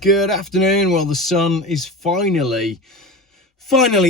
Good afternoon. Well, the sun is finally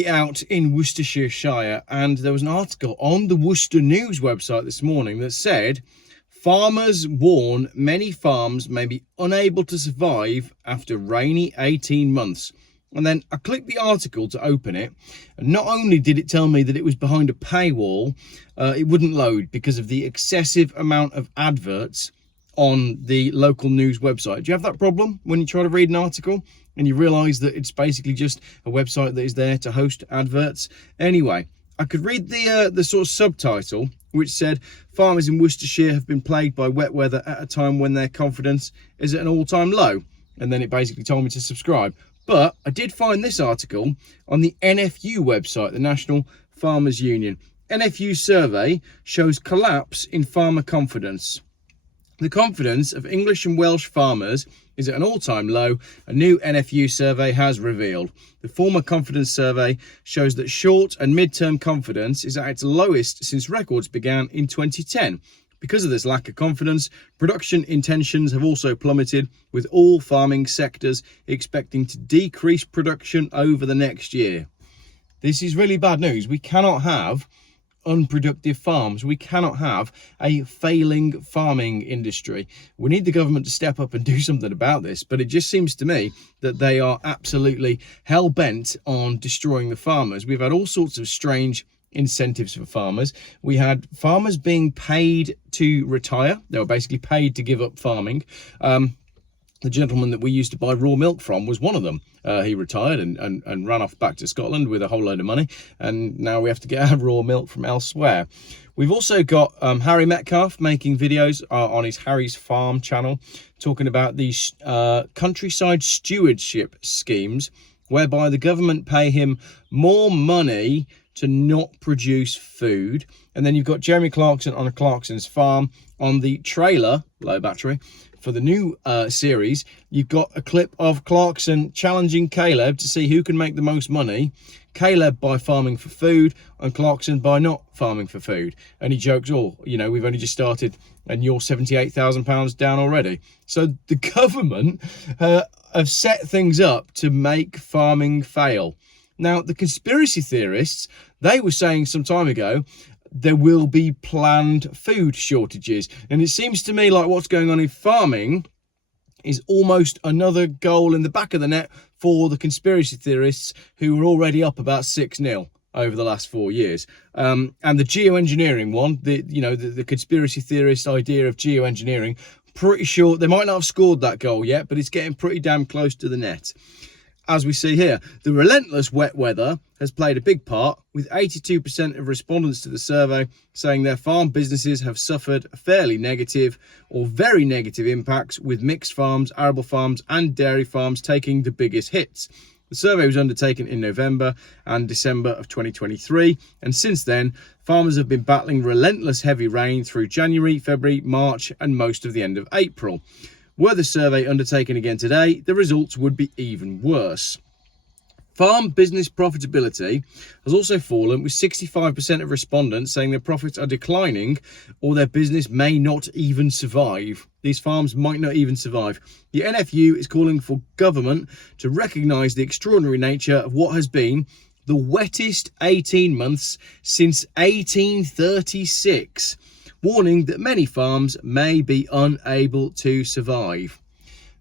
out in Worcestershire, and there was an article on the Worcester News website this morning that said farmers warn many farms may be unable to survive after rainy 18 months. And then I clicked the article to open it, and not only did it tell me that it was behind a paywall, it wouldn't load because of the excessive amount of adverts on the local news website. Do you have that problem when you try to read an article and you realise that it's basically just a website that is there to host adverts? Anyway, I could read the sort of subtitle, which said, farmers in Worcestershire have been plagued by wet weather at a time when their confidence is at an all-time low. And then it basically told me to subscribe. But I did find this article on the NFU website, the National Farmers Union. NFU survey shows collapse in farmer confidence. The confidence of English and Welsh farmers is at an all-time low, a new NFU survey has revealed. The former confidence survey shows that short and mid-term confidence is at its lowest since records began in 2010. Because of this lack of confidence, production intentions have also plummeted, with all farming sectors expecting to decrease production over the next year. This is really bad news. We cannot have unproductive farms. We cannot have a failing farming industry. We need the government to step up and do something about this, but it just seems to me that they are absolutely hell-bent on destroying the farmers. We've had all sorts of strange incentives for farmers. We had farmers being paid to retire. They were basically paid to give up farming. The gentleman that we used to buy raw milk from was one of them. He retired and ran off back to Scotland with a whole load of money, and now we have to get our raw milk from elsewhere. We've also got Harry Metcalf making videos on his Harry's Farm channel, talking about these countryside stewardship schemes, whereby the government pay him more money to not produce food. And then you've got Jeremy Clarkson on a Clarkson's farm on the trailer, low battery, for the new series. You've got a clip of Clarkson challenging Caleb to see who can make the most money. Caleb by farming for food and Clarkson by not farming for food. And he jokes, oh, you know, we've only just started and you're £78,000 down already. So the government have set things up to make farming fail. Now, the conspiracy theorists, they were saying some time ago there will be planned food shortages. And it seems to me like what's going on in farming is almost another goal in the back of the net for the conspiracy theorists who were already up about 6-0 over the last 4 years. And the geoengineering one, the conspiracy theorist idea of geoengineering, pretty sure they might not have scored that goal yet, but it's getting pretty damn close to the net. As we see here, the relentless wet weather has played a big part, with 82% of respondents to the survey saying their farm businesses have suffered fairly negative or very negative impacts, with mixed farms, arable farms and dairy farms taking the biggest hits. The survey was undertaken in November and December of 2023, and since then, farmers have been battling relentless heavy rain through January, February, March and most of the end of April. Were the survey undertaken again today, the results would be even worse. Farm business profitability has also fallen, with 65% of respondents saying their profits are declining or their business may not even survive. These farms might not even survive. The NFU is calling for government to recognise the extraordinary nature of what has been the wettest 18 months since 1836. Warning that many farms may be unable to survive.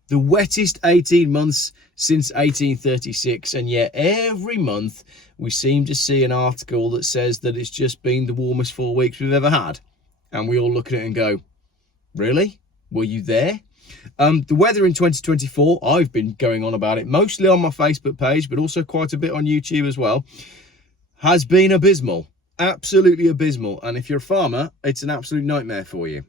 The wettest 18 months since 1836, and yet every month we seem to see an article that says that it's just been the warmest 4 weeks we've ever had. And we all look at it and go, really? Were you there? The weather in 2024, I've been going on about it, mostly on my Facebook page, but also quite a bit on YouTube as well, has been abysmal. Absolutely abysmal, and if you're a farmer, it's an absolute nightmare for you.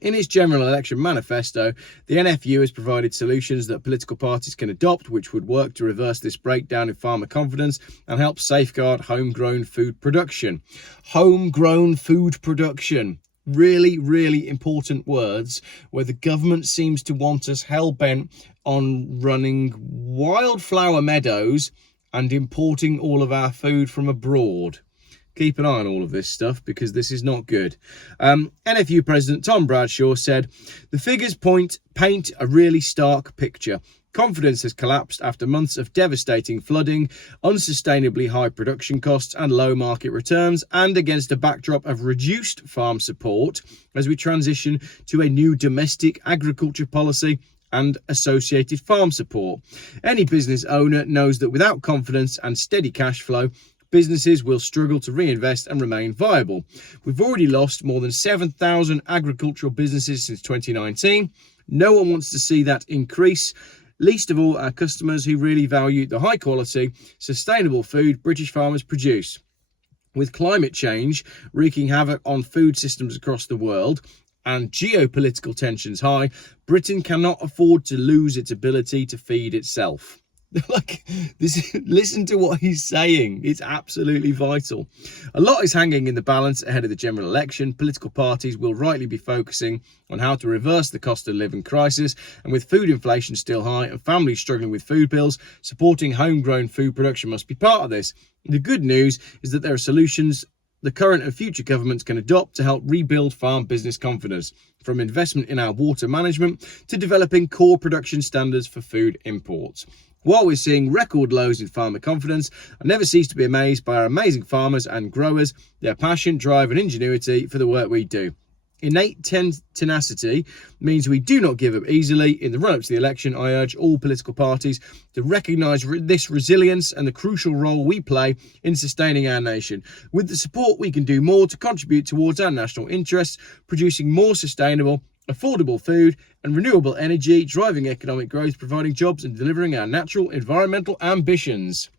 In its general election manifesto, the NFU has provided solutions that political parties can adopt, which would work to reverse this breakdown in farmer confidence and help safeguard homegrown food production. Homegrown food production. Really, really important words, where the government seems to want us hell-bent on running wildflower meadows and importing all of our food from abroad. Keep an eye on all of this stuff because this is not good. NFU President Tom Bradshaw said, "The figures paint a really stark picture. Confidence has collapsed after months of devastating flooding, unsustainably high production costs and low market returns, and against a backdrop of reduced farm support as we transition to a new domestic agriculture policy and associated farm support. Any business owner knows that without confidence and steady cash flow, businesses will struggle to reinvest and remain viable. We've already lost more than 7,000 agricultural businesses since 2019. No one wants to see that increase, least of all our customers who really value the high quality, sustainable food British farmers produce. With climate change wreaking havoc on food systems across the world and geopolitical tensions high, Britain cannot afford to lose its ability to feed itself. Like this, listen to what he's saying. It's absolutely vital. A lot is hanging in the balance ahead of the general election. Political parties will rightly be focusing on how to reverse the cost of living crisis, and with food inflation still high and families struggling with food bills, supporting homegrown food production must be part of this. The good news is that there are solutions the current and future governments can adopt to help rebuild farm business confidence, from investment in our water management to developing core production standards for food imports. While we're seeing record lows in farmer confidence, I never cease to be amazed by our amazing farmers and growers, their passion, drive and ingenuity for the work we do. Innate tenacity means we do not give up easily. In the run-up to the election, I urge all political parties to recognise this resilience and the crucial role we play in sustaining our nation. With the support, we can do more to contribute towards our national interests, producing more sustainable, affordable food and renewable energy, driving economic growth, providing jobs and delivering our natural environmental ambitions.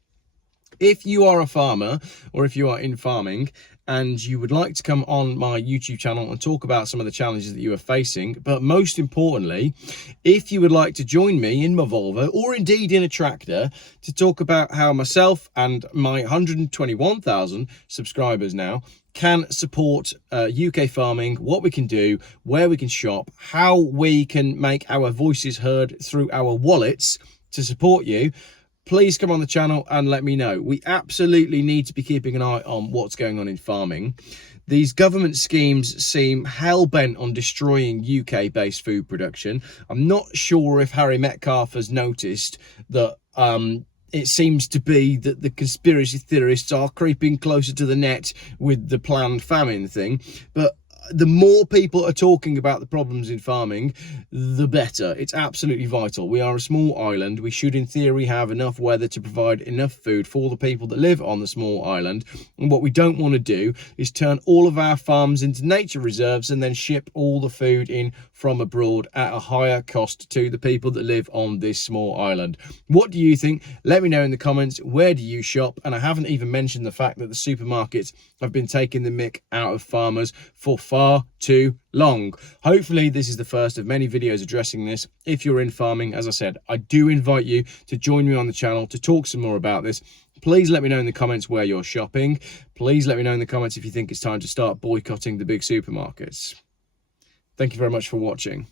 If you are a farmer or if you are in farming and you would like to come on my YouTube channel and talk about some of the challenges that you are facing, but most importantly, if you would like to join me in my Volvo or indeed in a tractor to talk about how myself and my 121,000 subscribers now can support UK farming, what we can do, where we can shop, how we can make our voices heard through our wallets to support you, please come on the channel and let me know. We absolutely need to be keeping an eye on what's going on in farming. These government schemes seem hell-bent on destroying UK-based food production. I'm not sure if Harry Metcalfe has noticed that it seems to be that the conspiracy theorists are creeping closer to the net with the planned famine thing. But the more people are talking about the problems in farming, the better. It's absolutely vital. We are a small island. We should, in theory, have enough weather to provide enough food for the people that live on the small island. And what we don't want to do is turn all of our farms into nature reserves and then ship all the food in from abroad at a higher cost to the people that live on this small island. What do you think? Let me know in the comments. Where do you shop? And I haven't even mentioned the fact that the supermarkets have been taking the mick out of farmers for far too long. Hopefully this is the first of many videos addressing this. If you're in farming, as I said, I do invite you to join me on the channel to talk some more about this. Please let me know in the comments where you're shopping. Please let me know in the comments if you think it's time to start boycotting the big supermarkets. Thank you very much for watching.